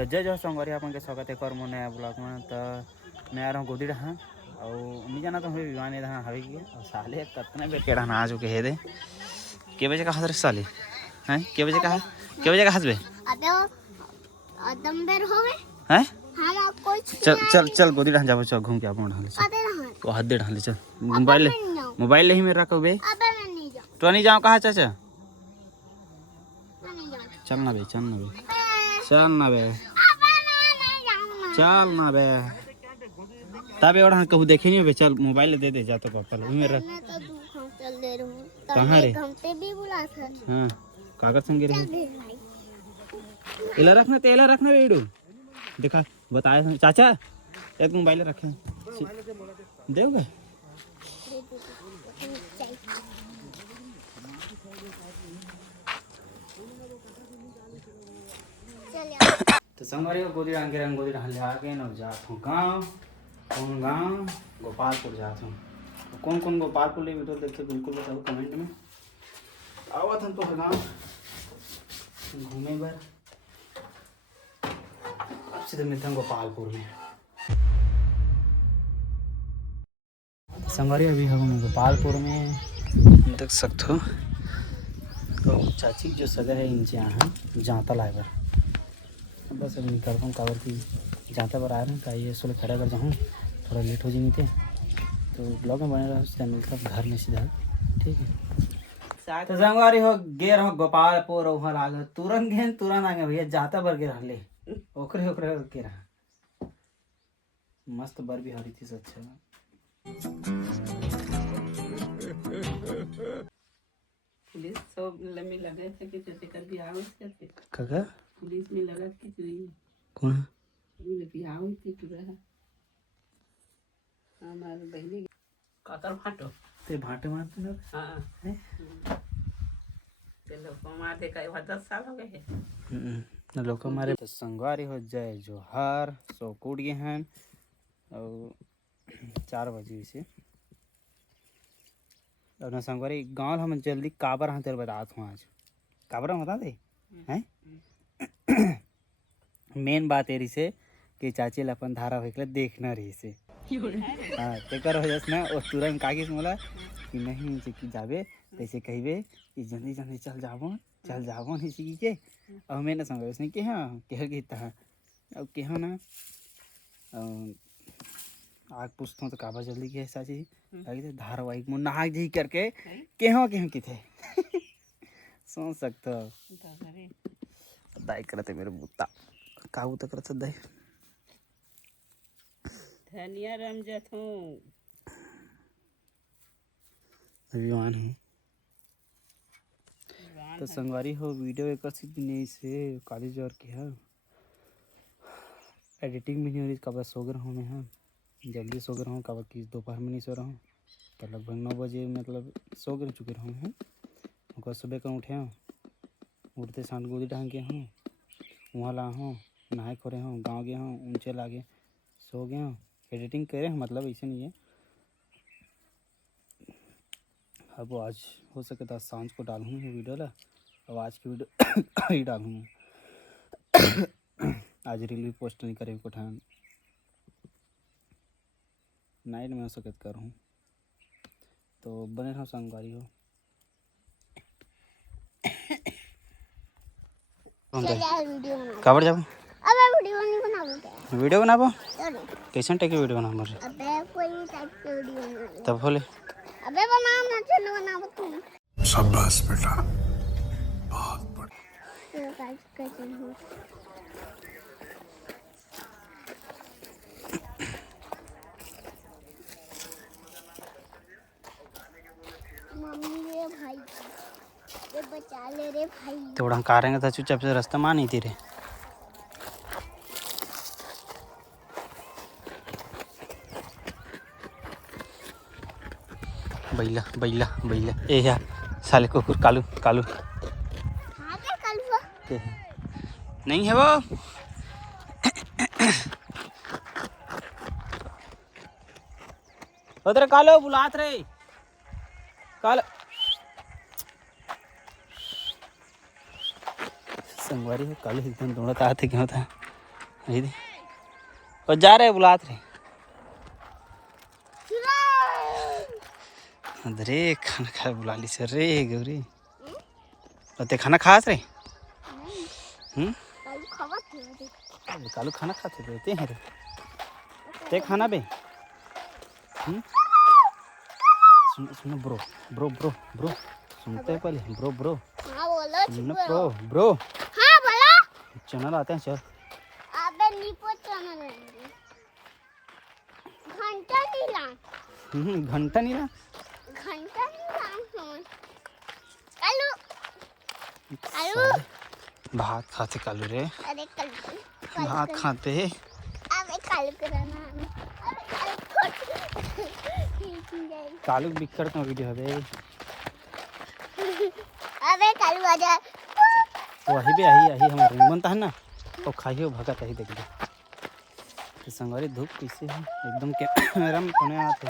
तो जय जय संगवारी अपन के स्वागत है कर मो नया ब्लॉग में। तो मैं आ रहा हूँ गोदी डहा और नहीं जाना तो हमें विमान यहाँ हवे की और साले कितने बेर के डहा आ चुके हैं दे के बजे का हंस साले हैं के बजे का हंसबे हैं चल चल चल गोदी डहा जाबो चल घूम के अपन ढाले वो हद ढाले चल मोबाइल ही में रखो बे तो नहीं जाओ कहाँ चाचा चल ना बे चल ना बे तबे और कहूँ देखे नहीं बे चल मोबाइल दे दे जा तो पापा में रख कहाँ रे हाँ कागज संगे रहे एला रखना बेड़ू देखा बताए चाचा एक मोबाइल रखे देओगे तो संगवारी को गोदी डाल आके न जाता हूँ गाँव गोपालपुर जाता हूँ। कौन कौन गोपालपुर ले वीडियो देखे बिल्कुल बताओ कमेंट में। आवत हम तो हर गाँव घूमे बार अब सीधे मिलते हैं गोपालपुर में। संगवारी अभी हम गोपालपुर में देख सकते हो तो चाची जो सगा है इनसे यहाँ जाता लाए बस अभी निकलता हूँ कावर की जाता पर आ रहे हैं ये सोलह खड़ा कर जाऊँ थोड़ा लेट हो जाएंगे थे तो ब्लॉग में बने रहा चैनल का घर में सीधा ठीक है। तो संगवारी हो गे रहो गोपालपुर वहाँ आगे तुरंत आ गए भैया जाता बर गे रहले ओकरे के रहा मस्त बर भी हरी थी अच्छा पुलिस सब में लगे थे कि जैसे कर भी आओ कैसे काका पुलिस में लगा कि चुई कौन भी आओ थी पूरा हमारे बहनी कातर फाटो ते भाटे मारते ना हां है ते लोग मारते कई 10 साल हो गए हैं लोग हमारे तो संगवारी हो जाए जोहार सो कूट गए हैं और 4 बजे से और ना संगवारी गाँव हम जल्दी काबर हाँ तेरे बतात हूँ आज काबर बता दे हैं मेन बात एरी से कि चाची अपन धारावाहिक देखना रही से हाँ तेकर वजह से ना वो तुरंत काकी मोला कि नहीं कि जाबे तैसे कहबे कि जल्दी चल जाबो नहीं सीखी के और मैं ना समझ उसने कि हाँ कह गीता अब कहो ना आग पूछता हूँ तो काबा जल्दी के चाची धारावाहिक में नाग जी करके केहो कि थे सोच सकते हो दाई करते मेरे बुत्ता काबू तक करते दाई धनिया रमजत हूँ अभिमान है तो संगवारी हो वीडियो एक भी नहीं से कॉलेज और की है एडिटिंग भी नहीं हो रही कब सो गया हूँ मैं हाँ जल्दी सो गया हूँ कब की दोपहर में नहीं सो रहा हूँ तो लगभग 9 बजे मतलब सो गए चुके रहूँ हैं और सुबह का उठे हूँ उठते शांत गोदी ढंग के हूँ वहाँ ला हूँ नहाए खोरे हूँ गाँव गया हूँ ऊँचे लागे सो गया हूँ एडिटिंग करे हैं मतलब ऐसे नहीं है अब आज हो सके तो सांझ को डालूँगा वीडियो ला अब आज की वीडियो ही डालूँगा आज रील भी पोस्ट नहीं करे कोठान नाइट में हो सके करूँ तो बने रहो संगवारी हो कबर जाओ वीडियो बनाबो कैसे टाइप की वीडियो बनाबो तब बोले अबे बनाना चलो बनाओ तुम शाबाश बेटा बहुत बढ़िया मम्मी रे भाई ये बचा ले रे भाई थोड़ा हम कारेंगे तो चुपचाप से रास्ता मान ही तेरे बैला ए यार साले कुकुर कालू नहीं है वो उधर कालो बुलात रे काल संगवारी है कल एकदम दौड़ता आते क्यों था यही दे और जा रहे बुलात रहे अरे खाना खा बुला ली सर रे गौरी ते खाना खास रे कालू खाना खाते थे ते हैं रे ते खाना बे सुन सुन ब्रो ब्रो ब्रो ब्रो सुनते हैं पहले ब्रो ब्रो हाँ बोलो सुन ब्रो ब्रो हाँ बोलो चैनल आते हैं चल अबे नीपो चैनल घंटा नहीं ला घंटा नहीं ना घंटा नहीं ला कालू कालू भात खाते कालू रे अरे कालू भात खाते अबे कालू कराना कालू बिकट का वीडियो है बे अबे कालू आजा तो वही भी यही यही हमारे रिंगमन था ना तो खाइए भगत यही देख लो तो संगवारी धूप कैसे है एकदम कैमरा में कोने आते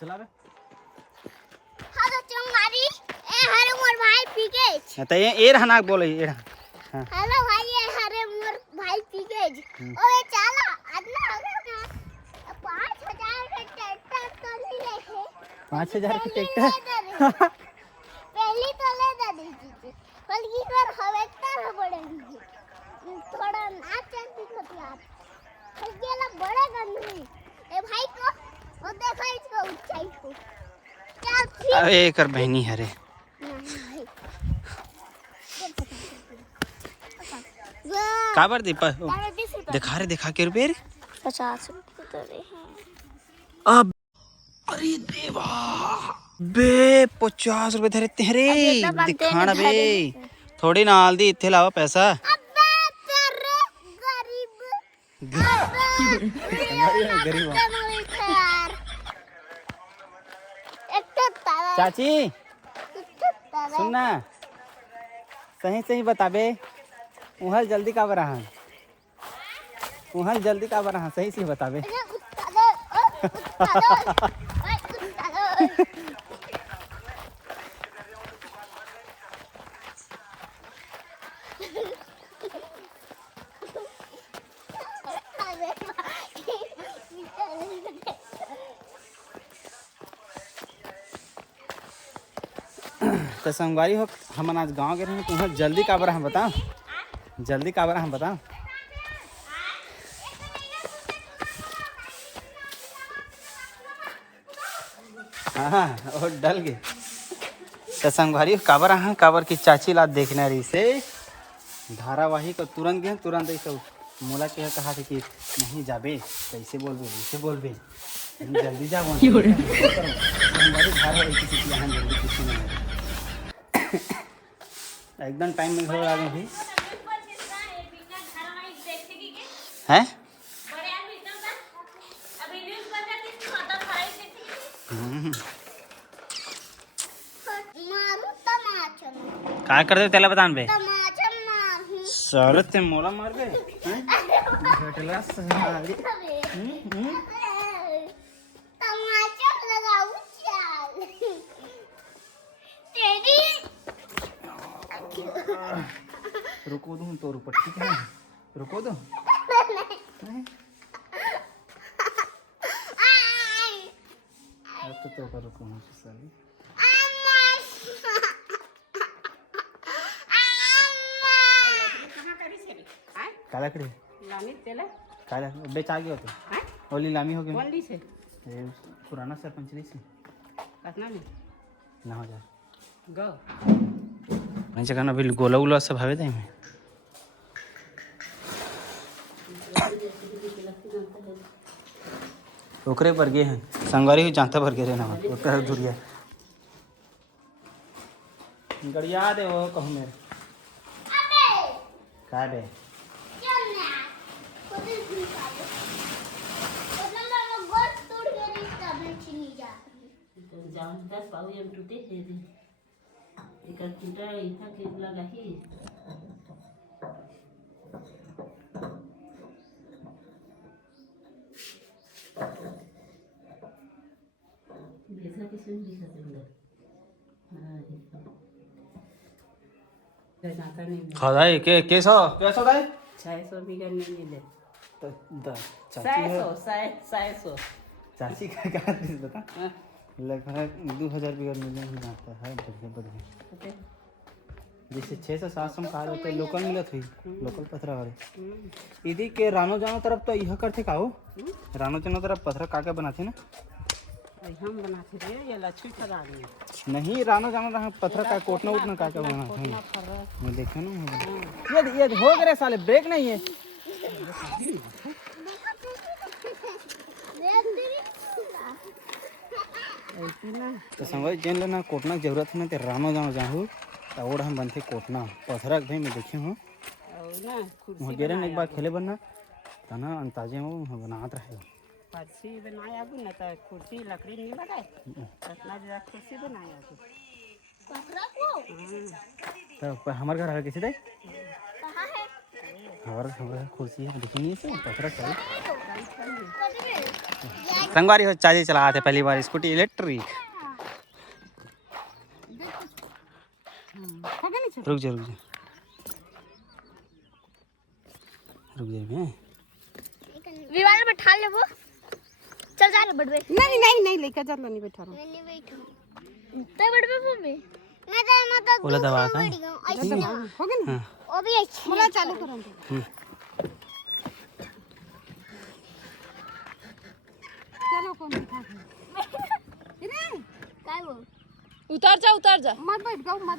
चला बे हाँ तो चुंगारी ए हरे मोर भाई पीके तो ये रहना बोले ये हाँ हेलो भाई ये हरे मोर भाई पीके ओए चला अदला होगा ना 5000 का ट्रैक्टर तो नहीं ले 5000 का ट्रैक्टर पहली तो ले दे दीजिए बल्कि पर हवेक्टर पड़ेगी थोड़ा नाच दिखत यार ये ला बड़ा गंदी ए भाई को और देखो इसको ऊंचाई को चल फिर अरे कर बहनी है रे नहीं का बार दे भाई दिखा के रुपये 50 रुपए तो रहे हैं अब अरे देवा बे 50 रुपए धरे तेरे दिखाना बे थोड़ी नाल दी इत्थे लावा पैसा अबे तेरे गरीब गरीब यार एक तो तारा चाची तारा सुनना सही सही बताबे उहल जल्दी का बरा उहल जल्दी का बरा सही सही बताबे तो संगवारी हो हम आज गांव गए रहे तो जल्दी का बरा हम बताओ जल्दी का बरा हम बताओ हाँ और डल गए तो संगवारी काबर हाँ काबर की चाची लाद देखने रही से धारावाहिक को तुरंत गए तुरंत ऐसा मोला के कहा था कि नहीं जाबे कैसे बोलबे वैसे बोलबे जल्दी जा हमारी धारावाहिक किसी यहाँ जल्दी किसी नहीं एकदम टाइम में घर आ गए भी हैं क्या करते तेला बतान बे साले ते मोला मार बे घटला साली टमाटर लगाऊ चाल तेरी रुको दूँ तो ऊपर ठीक है रुको दो तो कर रुको मुझे साली काला कड़ी लामी तेला काला बेच आ गया तो हैं ओली लामी हो गई कौन ली से ये पुराना सरपंच ली से कितना में ना हो जाए गो नहीं जगह ना अभी गोला उला सब हवे दे में ओकरे पर गए हैं संगवारी हुई जानता भर गए रे ना ओकर धुरिया गड़िया दे वो कहूँ मेरे का बे जाऊं 10 पाऊ एम टूटे थे एक टूटा इतना के लगा ही देखा किसी ने दिखा दे जाता नहीं मिले। हाँ दाई के कैसा दाई 600 बीघा नहीं मिले। तो चाची है 600 चाची का क्या चीज बता हाँ, लगभग 2000 बीघा मिलने ही जाता है बढ़िया ओके। जैसे 600-700 में कहा जाता है लोकल मिलत हुई लोकल पथरा वाले यदि के रानो जानो तरफ तो यह करते का हो रानो जानो तरफ पथरा काका बनाते ना और हम बनाते थे ये लक्ष्मी खदान में। नहीं रानो जानो रहा पथरा का कोटना उठना काका बनाते कोटना हैं फर्रा। मैं देखा ना ये हो गए साले ब्रेक नहीं है ऐसी ना तो समझ जेन लेना कोटना की जरूरत है ना तो रानो जानो जाहू तो और हम बनते कोटना पथरा भाई मैं देखे हूँ और ना कुर्सी वहाँ गेरे एक बार खेले बनना तना अंताजे में वहाँ बनात रहे कुर्सी बनाया भी ना तो कुर्सी लकड़ी नहीं लगाए इतना ज्यादा कुर्सी बनाया भी। पथरा को तो हमारे घर आ कैसे दे कहाँ है हमारे कुर्सी है देखी नहीं है पथरा चाहिए कभी भी संगवारी हो चाची चला आते पहली बार स्कूटी इलेक्ट्रिक रुक जा मैं विमान में बैठा ले वो चल जा रे बड़वे नहीं लेकर चलो नहीं बैठा रहा। मैं नहीं बैठू ते बड़वे मम्मी मैं तो ओला दवा का ऐसे हो गया ना हाँ वो भी अच्छी बोला चालू करो चलो कौन बैठा है काय वो उतर जा मत बैठ मैं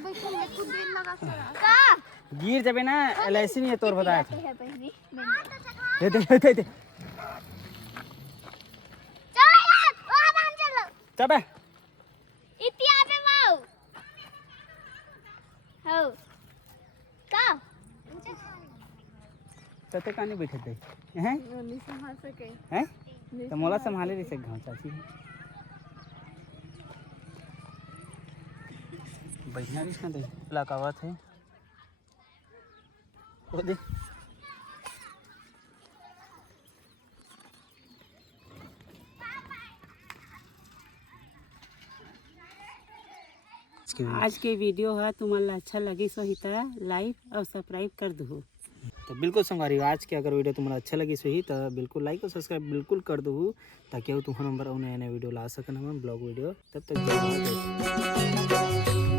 खुद देर लगा का गिर जाबे ना एलआईसी नहीं है तोर बताया था है पहली दे चलो यार वहां हम चलो चबे इतिया पे वाओ हो का तते कानी बैठे थे हैं नहीं संभाल सके हैं तो मोला संभाले रही से गांव चाची बढ़िया भी दे लगावत है वो दे आज के वीडियो है तुम्हारा अच्छा लगी सो ही लाइक और सब्सक्राइब कर दो। तो बिल्कुल संगवारी आज के अगर वीडियो तुम्हारा अच्छा लगी सही तो बिल्कुल लाइक और सब्सक्राइब बिल्कुल कर दो ताकि तुम्हारा नंबर नया वीडियो ला सकन हम ब्लॉग वीडियो तब तक जय माता दी।